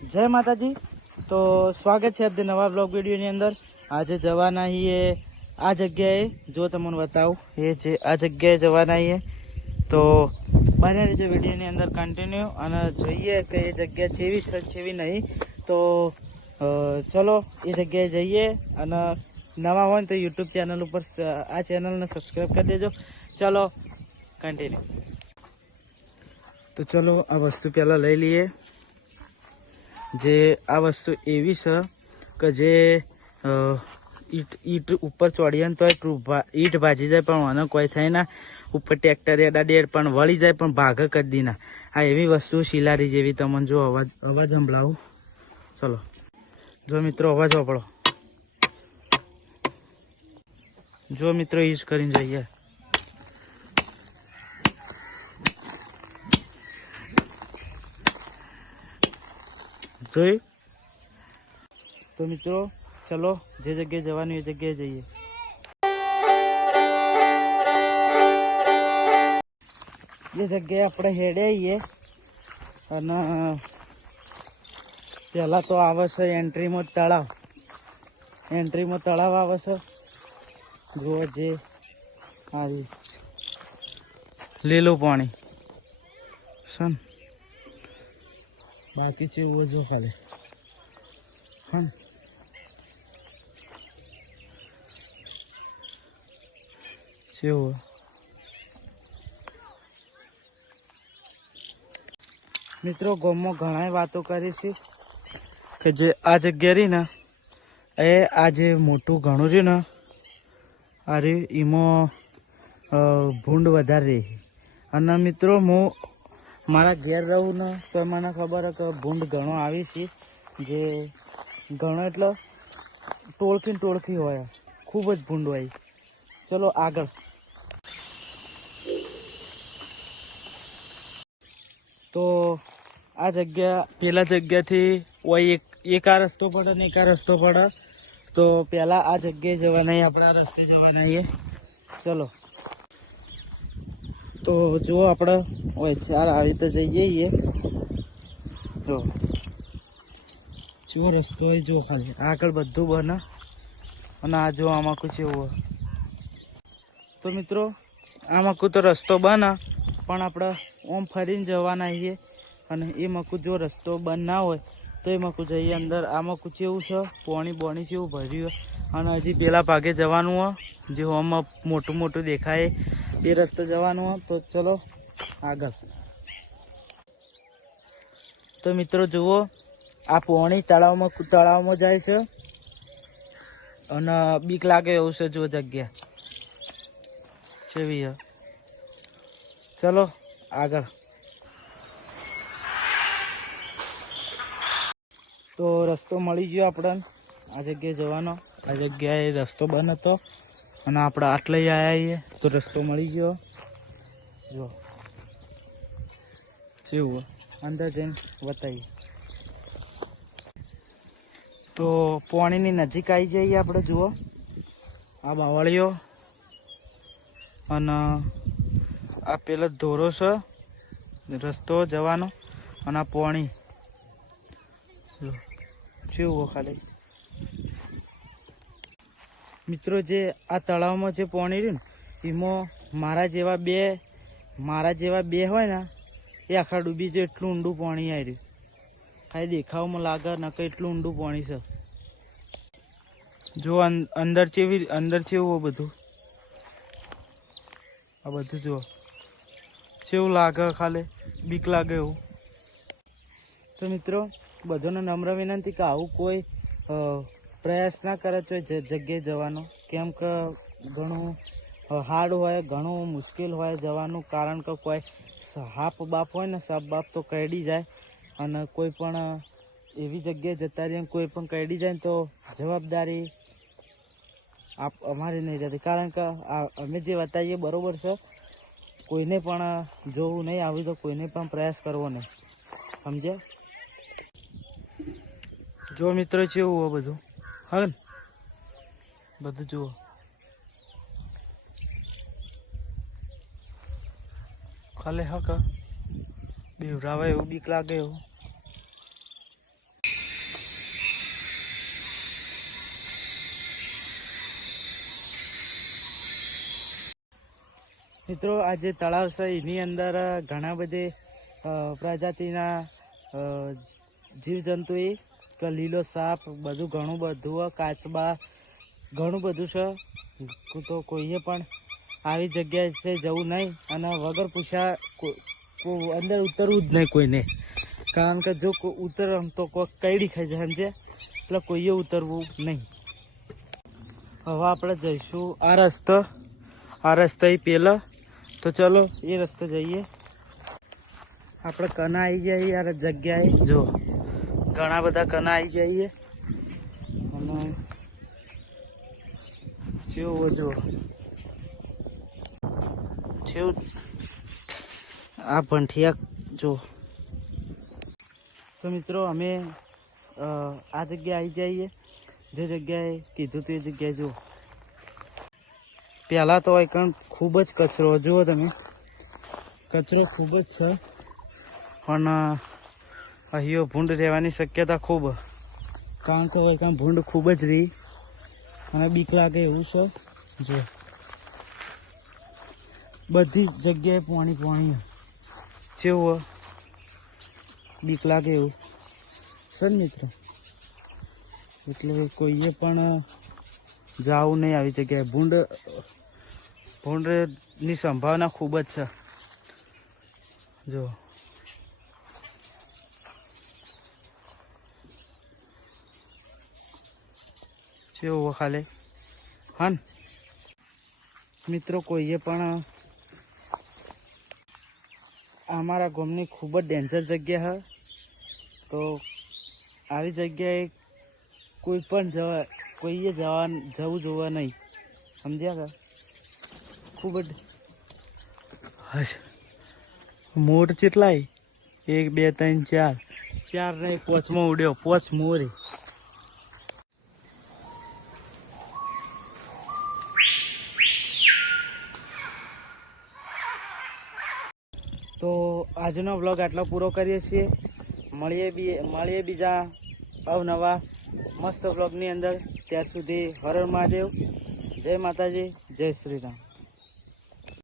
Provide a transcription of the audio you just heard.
જય માતાજી। તો સ્વાગત છે આજના નવા બ્લોગ વિડીયોની અંદર। આજે જવાના છીએ આ જગ્યાએ, જો તમને બતાવું એ જે આ જગ્યાએ જવાના છીએ। તો બને રહેજો વિડીયોની અંદર કન્ટિન્યુ અને જોઈએ કે એ જગ્યા જેવી છે જેવી નહીં। તો ચલો એ જગ્યાએ જઈએ અને નવા હોય તો યુટ્યુબ ચેનલ ઉપર આ ચેનલને સબસ્ક્રાઈબ કરી દેજો। ચલો કન્ટિન્યુ। તો ચલો આ વસ્તુ પહેલાં લઈ લઈએ। જે આ વસ્તુ એવી છે કે જે ઈટ ઉપર ચોડીએ ને તો ઈટ ભાજી જાય પણ મને કોઈ થાય ના, ઉપર ટ્રેક્ટર એડાડેડ પણ વળી જાય પણ ભાગ કદી ના। આ એવી વસ્તુ શિલારી જેવી, તમને જો અવાજ સંભળાવું। ચલો જો મિત્રો અવાજ વાપરો, જો મિત્રો યુઝ કરીને જઈએ। જોયું? તો મિત્રો ચલો જે જગ્યાએ જવાનું એ જગ્યાએ જઈએ। એ જગ્યાએ આપણે હેડે આવીએ અને પહેલાં તો આવે છે એન્ટ્રીમાં તળાવ। એન્ટ્રીમાં તળાવ આવે છે, જુઓ જે આ લીલું પાણી છે ને, બાકી છે એવું જો ખાલી હા કેવું મિત્રો। ગામમાં ઘણા વાતો કરી છે કે જે આ જગ્યા રહી ને એ આ જે મોટું ઘણું રહ્યું ને આ રહ્યું એમાં ભૂંડ વધારે રહી। અને મિત્રો હું મારા ઘેર રહું ને તો મને ખબર કે ભૂંડ ઘણો આવી છે, જે ઘણો એટલે ટોળકી હોય, ખૂબ જ ભૂંડ હોય। ચલો આગળ। તો આ જગ્યા પેલા જગ્યાથી હોય એક આ રસ્તો પડે ને એક આ રસ્તો પડે, તો પહેલાં આ જગ્યાએ જવાના, આપણે આ રસ્તે જવાના છીએ। ચલો તો જુઓ આપણે હોય ચાર આવી રીતે જઈએ। જો રસ્તો હોય જો ખાલી આગળ બધું બને અને આ જો આમાં કુછ એવું। તો મિત્રો આમાં કુછ તો રસ્તો બને પણ આપણે ઓમ ફરીને જવાના છીએ। અને એ મકુ જો રસ્તો બંધ ના હોય તો એ મકુ જઈએ અંદર। આ મકુ કેવું છે પોણી જેવું ભર્યું અને હજી પેલા ભાગે જવાનું હોય, જે આમાં મોટું દેખાય એ રસ્તે જવાનું હોય। તો ચલો આગળ। તો મિત્રો જુઓ આ પોણી તળાવમાં જાય છે અને બીક લાગે એવું છે, જો જગ્યા કેવી ચલો આગળ। તો રસ્તો મળી ગયો આપણને આ જગ્યાએ જવાનો। આ જગ્યાએ રસ્તો બંધ હતો અને આપણે આટલે આવ્યા છીએ તો રસ્તો મળી ગયો। જો જેવું અંદર જઈને બતાવીએ। તો પાણીની નજીક આવી જઈએ આપણે। જુઓ આ બાવળીઓ અને આ પેલો ધોરો છે રસ્તો જવાનો, અને આ પાણી કેવું ખાલી મિત્રો। જે આ તળાવમાં જે પાણી રહ્યું ને એમાં મારા જેવા બે હોય ને એ આખા ડૂબી જાય એટલું ઊંડું પાણી આવી રહ્યું। ખાલી દેખાવામાં લાગે ન કે એટલું ઊંડું પાણી છે। જો અંદર કેવું બધું, આ બધું જુઓ કેવું લાગે, ખાલી બીક લાગે એવું। તો મિત્રો બધાને નમ્ર વિનંતી કે આવું કોઈ પ્રયાસ ના કરે તો જગ્યાએ જવાનો, કેમ કે ઘણું હાર્ડ હોય, ઘણું મુશ્કેલ હોય જવાનું। કારણ કે કોઈ હાપ બાપ હોય ને, સાપ બાપ તો કરડી જાય અને કોઈ પણ એવી જગ્યાએ જતા રહીએ કોઈ પણ કરડી જાય ને તો જવાબદારી અમારી નહીં રહેતી। કારણ કે અમે જે બતાવીએ બરાબર છે, કોઈને પણ જોવું નહીં આવ્યું તો કોઈને પણ પ્રયાસ કરવો નહીં, સમજ્યા? જો મિત્રો કેવું હોય બધું, હવે ને બધું જુઓ ખાલી હક બીવરાવે એવું, બીક લાગે એવું। મિત્રો આ જે તળાવ છે એની અંદર ઘણા બધી પ્રજાતિના જીવજંતુ કે લીલો સાપ બધું ઘણું બધું કાચબા ઘણું બધું છે. તો કોઈએ પણ આવી જગ્યાએ છે જવું નહીં અને વગર પૂછ્યા અંદર ઉતરવું જ નહીં કોઈને, કારણ કે જો ઉતર તો કોઈ કઈડી ખાઈ જાય સમજે, એટલે કોઈએ ઉતરવું નહીં. હવે આપણે જઈશું આ રસ્તા પેલા, તો ચલો એ રસ્તે જઈએ. આપણે કના આવી જઈએ આ જગ્યાએ, જો ઘણા બધા કના આવી જઈએ અને કેવું જો આ ભંઠિયા જો. તો મિત્રો અમે આ જગ્યાએ આવી જઈએ, જે જગ્યાએ કીધું તે જગ્યાએ જુઓ. પહેલાં તો અહીં ખૂબ જ કચરો જુઓ તમે, કચરો ખૂબ જ છે, પણ અહીં ભૂંડ રહેવાની શક્યતા ખૂબ, કારણ કે અહીં ભૂંડ ખૂબ જ રહી અને બીક લાગે એવું છે. જો બધી જગ્યાએ પાણી જેવું બીક લાગે એવું છે ને મિત્રો. એટલે કોઈએ પણ જવું નહીં આવી જગ્યાએ, ભૂંડની સંભાવના ખૂબ જ છે. જો કેવું ખાલી હા મિત્રો, કોઈએ પણ અમારા ગામની ખૂબ જ ડેન્જર જગ્યા છે, તો આવી જગ્યાએ કોઈએ જવું જોવા નહીં, સમજ્યા કે. ખૂબ જ મોર કેટલાય 1 2 3 4 ને 5મો ઉડ્યો, 5 મોરી. તો આજનો વ્લોગ આટલો પૂરો કરીએ છીએ. મળીએ બીજા અવનવા મસ્ત વ્લોગની અંદર. ત્યાર સુધી હર હર મહાદેવ, જય માતાજી, જય શ્રી રામ.